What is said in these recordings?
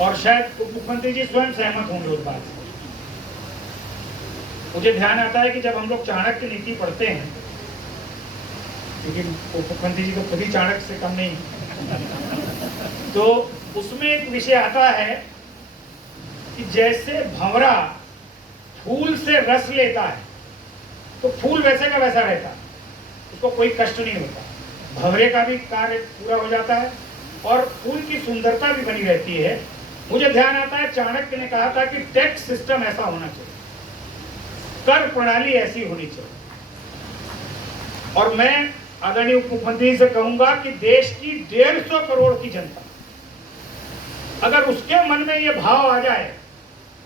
और शायद उप मुख्यमंत्री जी स्वयं सहमत होंगे उस बात से। मुझे ध्यान आता है कि जब हम लोग चाणक्य नीति पढ़ते हैं, क्योंकि उप मुख्यमंत्री जी तो खुद ही चाणक्य से कम नहीं, तो उसमें एक विषय आता है कि जैसे भंवरा फूल से रस लेता है तो फूल वैसे का वैसा रहता है, उसको कोई कष्ट नहीं होता, भंवरे का भी कार्य पूरा हो जाता है और फूल की सुंदरता भी बनी रहती है। मुझे ध्यान आता है चाणक्य ने कहा था कि टैक्स सिस्टम ऐसा होना चाहिए, कर प्रणाली ऐसी होनी चाहिए। और मैं आदरणीय उप मुख्यमंत्री से कहूंगा कि देश की 150 करोड़ की जनता, अगर उसके मन में यह भाव आ जाए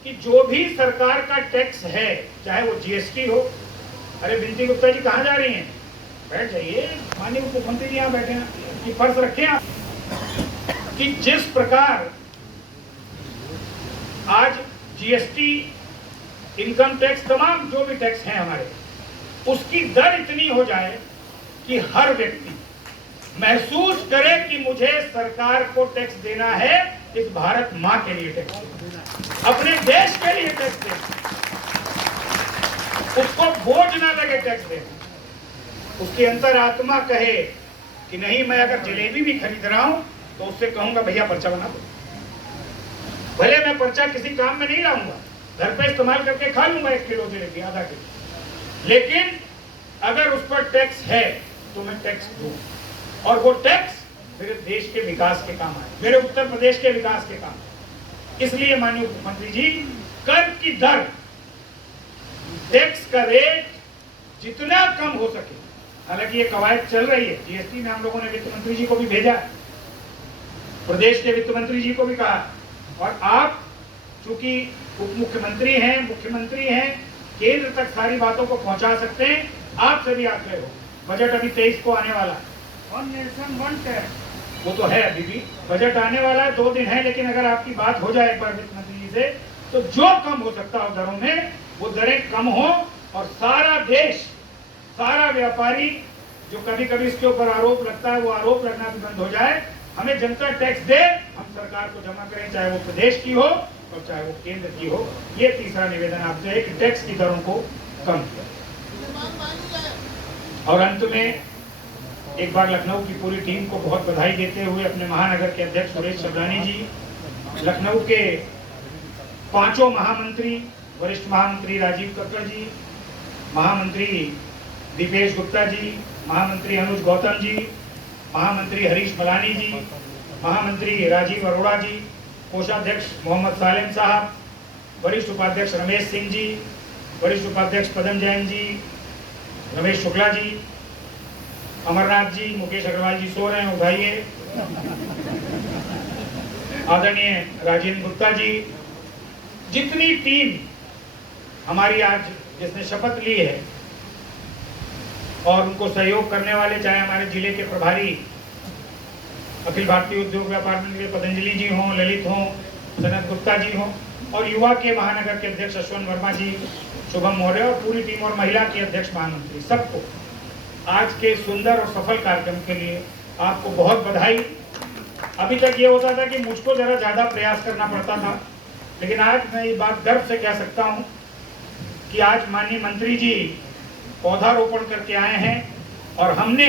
कि जो भी सरकार का टैक्स है, चाहे वो जीएसटी हो, अरे बिनती गुप्ता जी कहाँ जा रही हैं, बैठ जाइए, माननीय उप मुख्यमंत्री जी यहाँ बैठे हैं, कि पर्स रखें आप, कि जिस प्रकार आज जीएसटी, इनकम टैक्स, तमाम जो भी टैक्स हैं हमारे, उसकी दर इतनी हो जाए कि हर व्यक्ति महसूस करे कि मुझे सरकार को टैक्स देना है, इस भारत माँ के लिए टैक्स देना, अपने देश के लिए टैक्स देना, उसको बोझ ना लगे टैक्स देना, उसकी अंतरात्मा कहे कि नहीं, मैं अगर जलेबी भी खरीद रहा हूं तो उससे कहूंगा भैया पर्चा बना दो, भले मैं पर्चा किसी काम में नहीं लाऊंगा, घर पे इस्तेमाल करके खा लूंगा 1 किलो जलेबी, आधा किलो, लेकिन अगर उस पर टैक्स है तो मैं टैक्स दूं, और वो टैक्स मेरे देश के विकास के काम आए, मेरे उत्तर प्रदेश के विकास के काम। इसलिए माननीय मुख्यमंत्री जी, कर की दर, टैक्स का रेट जितना कम हो सके, हालांकि ये कवायद चल रही है, जीएसटी में हम लोगों ने वित्त मंत्री जी को भी भेजा, प्रदेश के वित्त मंत्री जी को भी कहा, और आप चूंकि उप मुख्यमंत्री हैं, मुख्यमंत्री हैं, केंद्र तक सारी बातों को पहुंचा सकते हैं, आपसे भी आग्रह हो, बजट अभी 23 को आने वाला है, वन नेशन वन टैक्स, वो तो है, अभी भी बजट आने वाला है, 2 दिन है, लेकिन अगर आपकी बात हो जाए एक बार वित्त मंत्री जी से, तो जो कम हो सकता हो दरों में, वो दरें कम हो, और सारा देश, सारा व्यापारी जो कभी कभी इसके ऊपर आरोप लगता है, वो आरोप लगना भी बंद हो जाए, हमें जनता टैक्स दे, हम सरकार को जमा करें, चाहे वो प्रदेश की हो और चाहे वो केंद्र की हो। ये तीसरा निवेदन आपसे है कि टैक्स की दरों को कम किया। और अंत में एक बार लखनऊ की पूरी टीम को बहुत बधाई देते हुए अपने महानगर के अध्यक्ष सुरेश सबलानी जी, लखनऊ के 5 महामंत्री, वरिष्ठ महामंत्री राजीव कक्कड़ जी, महामंत्री दीपेश गुप्ता जी, महामंत्री अनुज गौतम जी, महामंत्री हरीश मलानी जी, महामंत्री राजीव अरोड़ा जी, कोषाध्यक्ष मोहम्मद सालिम साहब, वरिष्ठ उपाध्यक्ष रमेश सिंह जी, वरिष्ठ उपाध्यक्ष पदम जैन जी, रमेश शुक्ला जी, अमरनाथ जी, मुकेश अग्रवाल जी सो रहे हैं, उठाइए, आदरणीय राजेंद्र गुप्ता जी, जितनी टीम हमारी आज जिसने शपथ ली है और उनको सहयोग करने वाले, चाहे हमारे जिले के प्रभारी अखिल भारतीय उद्योग व्यापार मंडल पतंजलि जी हों, ललित हों, सनत गुप्ता जी हों, और युवा के महानगर के अध्यक्ष अश्वन वर्मा जी, शुभम मौर्य और पूरी टीम, और महिला की अध्यक्ष महामंत्री, सबको आज के सुंदर और सफल कार्यक्रम के लिए आपको बहुत बधाई। अभी तक ये होता था कि मुझको जरा ज्यादा प्रयास करना पड़ता था, लेकिन आज मैं ये बात गर्व से कह सकता हूँ कि आज माननीय मंत्री जी पौधारोपण करके आए हैं और हमने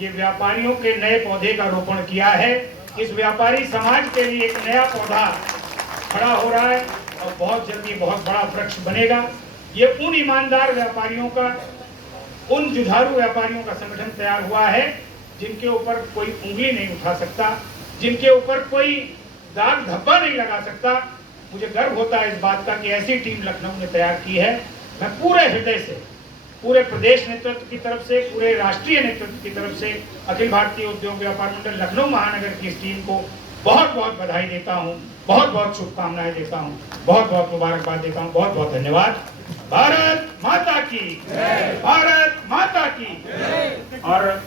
ये व्यापारियों के नए पौधे का रोपण किया है। इस व्यापारी समाज के लिए एक नया पौधा खड़ा हो रहा है और बहुत जल्दी बहुत बड़ा वृक्ष बनेगा। ये उन ईमानदार व्यापारियों का, उन जुझारू व्यापारियों का संगठन तैयार हुआ है जिनके ऊपर कोई उंगली नहीं उठा सकता, जिनके ऊपर कोई दाग धब्बा नहीं लगा सकता। मुझे गर्व होता है इस बात का कि ऐसी टीम लखनऊ ने तैयार की है। मैं पूरे हृदय से, पूरे प्रदेश नेतृत्व की तरफ से, पूरे राष्ट्रीय नेतृत्व की तरफ से अखिल भारतीय उद्योग व्यापार मंडल लखनऊ महानगर की इस टीम को बहुत बहुत बधाई देता हूँ, बहुत बहुत शुभकामनाएं देता हूँ, बहुत बहुत मुबारकबाद देता हूँ। बहुत बहुत धन्यवाद। भारत माता की, भारत माता की। और